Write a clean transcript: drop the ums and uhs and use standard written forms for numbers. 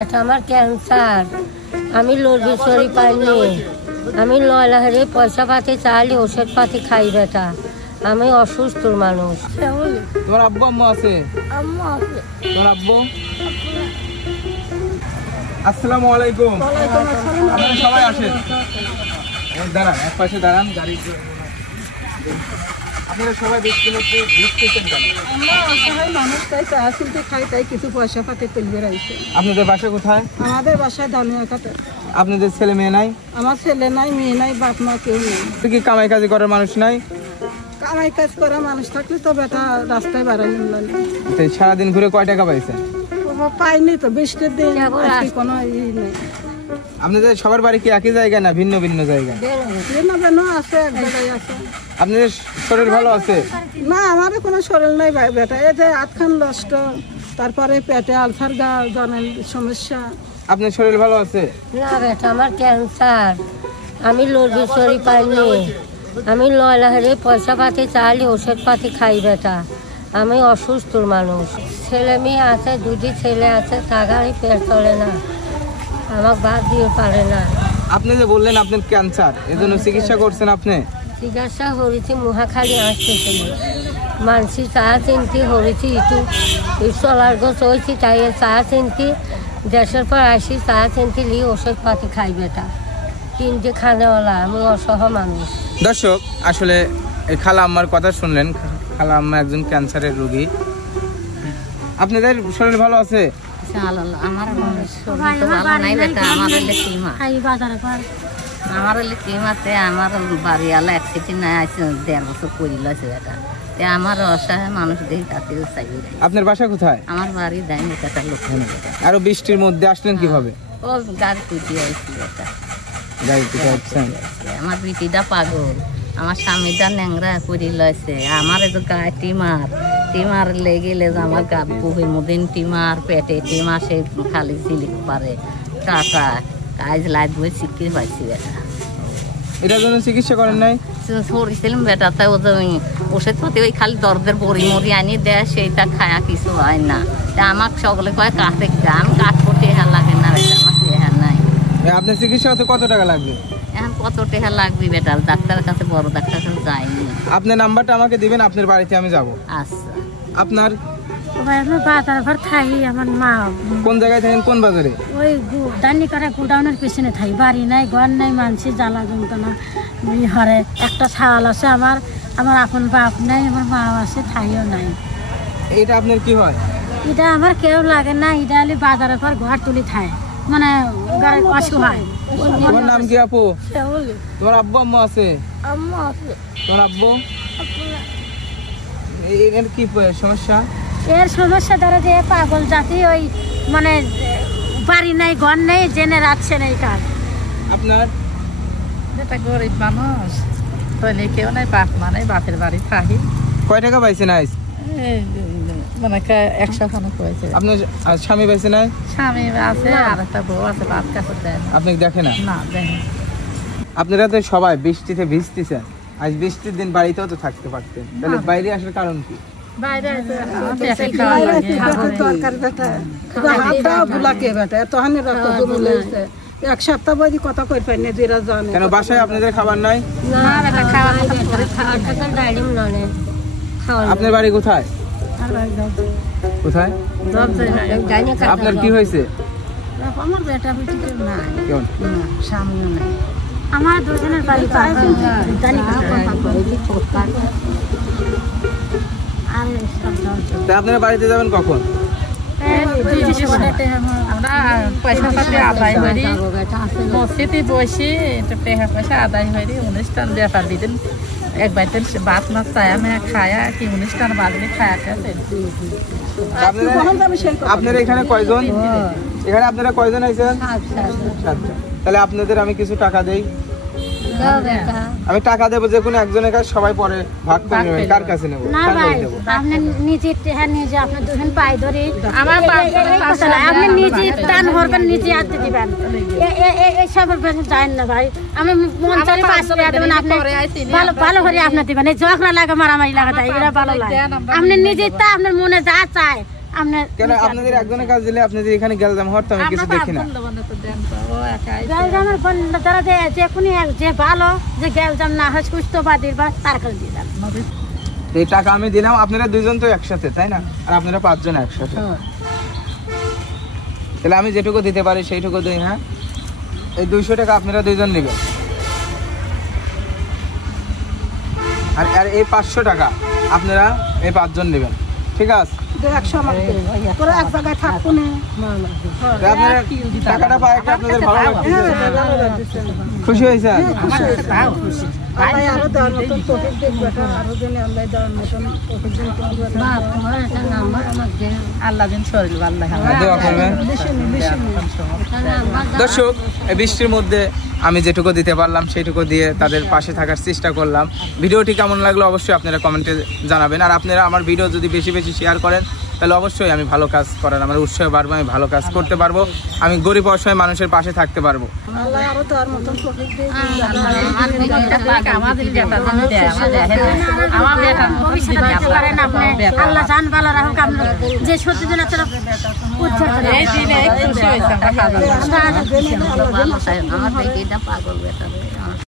আমার ক্যান্সার, আমি লড়বিশ্বরী পাইনি, আমি লয়লাহারে পয়সা পাতি চাইলে ওষুধ পাতি খাই বেটা, আমি অসুস্থ মানুষ। তোমার আব্বু আম্মু আছে? তোমার আব্বু? আসসালামু আলাইকুম। আপনারা সবাই আসেন, দাঁড়ান, এক পাশে দাঁড়ান। গাড়ি আপনারা সবাই বুঝতেছেন কেন? আমরা অসহায় মানুষ, তাই চা কিনতে খাই, তাই কিছু পয়সা পাতি তুলবে রাইছে। আপনাদের বাসা কোথায়? আমাদের বাসায় দানিয়াঘাটে। আপনাদের ছেলে মেয়ে নাই? আমার ছেলে নাই, মেয়ে নাই, বাপ মা কেউ নেই। কি কামাই কাজ করার মানুষ নাই? কামাই কাজ করা মানুষ থাকলে তো বেটা রাস্তায় বাড়াইলেন না। সারাদিন ঘুরে কয় টাকা পাইছেন? পাইনি তো, বৃষ্টির দিন কোনো ই নেই। আপনাদের সবার বাড়ি কি একই জায়গায় না ভিন্ন ভিন্ন জায়গায়? আছে, এক জায়গায় আছে। আপনাদের শরীর ভালো আছে? না, আমারও কোনো শরীর নাই ভাই বেটা, এই যে আটখান নষ্ট, তারপরে পেটে আলসার গানের সমস্যা। আপনার শরীর ভালো আছে? না বেটা, আমার ক্যান্সার, আমি লড়বিশ্বরী পাইনি, আমি লয়লাহারে পয়সা পাতি চাইলে ওষুধ পাতি খাই বেটা, আমি অসুস্থ মানুষ। ছেলে মেয়ে আছে, দুটি ছেলে আছে, টাকারই পেট চলে না, আমাকে বাদ দিয়ে পারে না। আপনি যে বললেন আপনার ক্যান্সার, এজন্য চিকিৎসা করছেন? আপনি চিকিৎসা হয়েছি মহাখালী আসতেছিল, মানসি চা চিনতি হয়েছি, ইটু চলার গোছ হয়েছি, তাই চা চিনতি দেশের পর আসি, চা চিনতি লি ওষুধ পাতি খাই বেটা, কিনতে খানেওয়ালা, আমি অসহায় মানুষ। দর্শক, আসলে এই খালা আম্মার কথা শুনলেন। খালা আম্মা একজন ক্যান্সারের রোগী। আপনাদের শরীর ভালো আছে? আমার বাড়িওয়ালা অ্যাক্সিডেন্ট নাই, 1.5 বছর করিলাছে এটা, আমার অসহায় মানুষ দেখি তাতে চাই। আপনার বাসা কোথায়? আমার বাড়ি দেয়নি একটা লোক। আরো বৃষ্টির মধ্যে আসলেন কিভাবে? ও গাড়ি কুটি আইছিল এটা, আমার বিটিটা পাগল, আমার স্বামীটা ন্যাংরা করি লইছে, আমার তো গায়ে টিমার লেগেলে আমার গা বুকের মধ্যে টিমার, পেটে টিমার, সে খালি ঝিলিক পারে কাটা কাজ লাইট বই শিখতে পাইছি বেটা। এটার জন্য চিকিৎসা করেন নাই? সরিয়েছিলাম বেটা, তাই ওষুধ পাতি ওই খালি দর্দের বড়ি মরি আনি দেয়, সেইটা খায়া কিছু হয় না। আমাকে সকলে কয় কাটে, আমি কাটবো, টেহা লাগে না বেটা, আমার টেহা নাই। আপনার চিকিৎসা হতে কত টাকা লাগবে? এখন কত টাকা লাগবে বেটা, ডাক্তারের কাছে, বড় ডাক্তারের কাছে যাইনি। আপনার নাম্বারটা আমাকে দিবেন, আপনার বাড়িতে আমি যাব। আচ্ছা। আপনার বাজার ঘর থাই, আমার মা কোন জায়গায় থাকেন? কোন বাজারে? ওই দানি করা গোডাউনের পেছনে থাই, বাড়ি নাই, ঘর নাই, মানসি জ্বালা যন্ত্রণা হরে। একটা ছাল আছে আমার, আমার আপন বাপ নাই, আমার মা আছে, থাইও নাই। এটা আপনার কি হয়? এটা আমার কেউ লাগে না, এটা হলে বাজারের পর ঘর তুলি থাই, মানে অসহায়। তোমার নাম কি আপু? তোমার আব্বু আম্মু আছে? তোমার আব্বু? এর কি সমস্যা? এর সমস্যা ধরো যে পাগল জাতি, ওই মানে বাড়ি নাই, ঘর নেই, জেনে রাখছে না এই কাজ। আপনার? এটা গরিব মানুষ, তাহলে কেউ নাই, বাপ মা নাই, বাপের বাড়ি থাকি। কয় টাকা পাইছেন আইস? মানে 100 খানা পাইছে। আপনার স্বামী পাইছে নাই? স্বামী আছে, আর একটা বউ আছে, বাপ কাছে দেয় না। আপনি দেখে না? না, দেখেন। আপনারা তো সবাই বৃষ্টিতে ভিজতেছেন, আজ বৃষ্টির দিন বাড়িতেও তো থাকতে পারতেন, তাহলে বাইরে আসার কারণ কি? এক সপ্তাহ বই কথা কই পাই না, দুইরা জানে। কেন বাসায় আপনাদের খাবার নাই? আপনার বাড়ি কোথায়? কোথায়? আপনার কি হয়েছে? আমার বেটা বেটি নাই, কেমন? স্বামীও নাই, আমার দুজনের বাড়ি আপনারা বাড়িতে যাবেন কখন? আমরা পয়সা পাতি আদায় করি, মসজিদে বসি, পয়সা আদায় করি, অনুষ্ঠান ব্যাপার দিতেন এক বাইতেন ভাত মাছ চায়, আমি খায়া কি অনুষ্ঠান বাজলে খায়া খেয়েছেন। আপনারা এখানে কয়জন? এখানে আপনারা কয়জন আইছেন? 7জন। তাহলে আপনাদের আমি কিছু টাকা দেই, আমি টাকা দেবো, যে কোনো একজনের কাছে, সবাই পরে ভাগ করে নেবেন। কার কাছে নেবো? না ভাই, আপনি নিজে নিজে আপনার দুজন পাই ধরে, আপনি নিজে টান করবেন, নিজে হাতে দিবেন, এইসবের বেশি যায় না ভাই। আমি মন চাই 5 টাকা দেবেন, আপনি ভালো ভালো করে আপনি দিবেন, এই ঝগড়া লাগা, মারামারি লাগা, তাই এরা ভালো লাগে। আপনি নিজে তা আপনার মনে যা চায় আপনার কেন আপনাদের একজনের কাজ দিলে আপনাদের এখানে গেলজাম হওয়ার তো আমি কিছু দেখি না। গেলজামের তারা যে কোনো যে ভালো যে গেলজাম না হয় সুস্থবাদীর বা তার কাছে দিয়ে দেন। এই টাকা আমি দিলাম, আপনারা দুজন তো একসাথে তাই না, আর আপনারা 5 জন একসাথে, তাহলে আমি যেটুকু দিতে পারি সেইটুকু দিই। হ্যাঁ, এই 200 টাকা আপনারা 2 জন নেবেন, আর এই 500 টাকা আপনারা এই 5 জন নেবেন, ঠিক আছে? 100 আমাকে তোরা এক জায়গায় থাকবো না। আপনারা টাকাটা পাই আপনাদের ভালো লাগছে, খুশি হয়েছে? আল্লাহ আরো দেওয়ার মতন তৌফিক দিক বেটা, আরো যেন আল্লাহ দেওয়ার মতন তৌফিক দিন বা তোমার একটা নাম্বার আমার দেন। আল্লাহ দিন শরীর ভালো দোয়া করবেন। দর্শক, এই বৃষ্টির মধ্যে আমি যেটুকু দিতে পারলাম সেইটুকু দিয়ে তাদের পাশে থাকার চেষ্টা করলাম। ভিডিওটি কেমন লাগলো অবশ্যই আপনারা কমেন্টে জানাবেন, আর আপনারা আমার ভিডিও যদি বেশি বেশি শেয়ার করেন তাহলে অবশ্যই আমি ভালো কাজ করার আমার উৎসাহ বাড়বো, আমি ভালো কাজ করতে পারবো, আমি গরিব অসহায় মানুষের পাশে থাকতে পারবো। আল্লাহ আরো দেওয়ার মতন তৌফিক দিন। আল্লাহ জান ভালো রাখুক, আপনার যে সত্যি দিন উদ্ধার করে আমার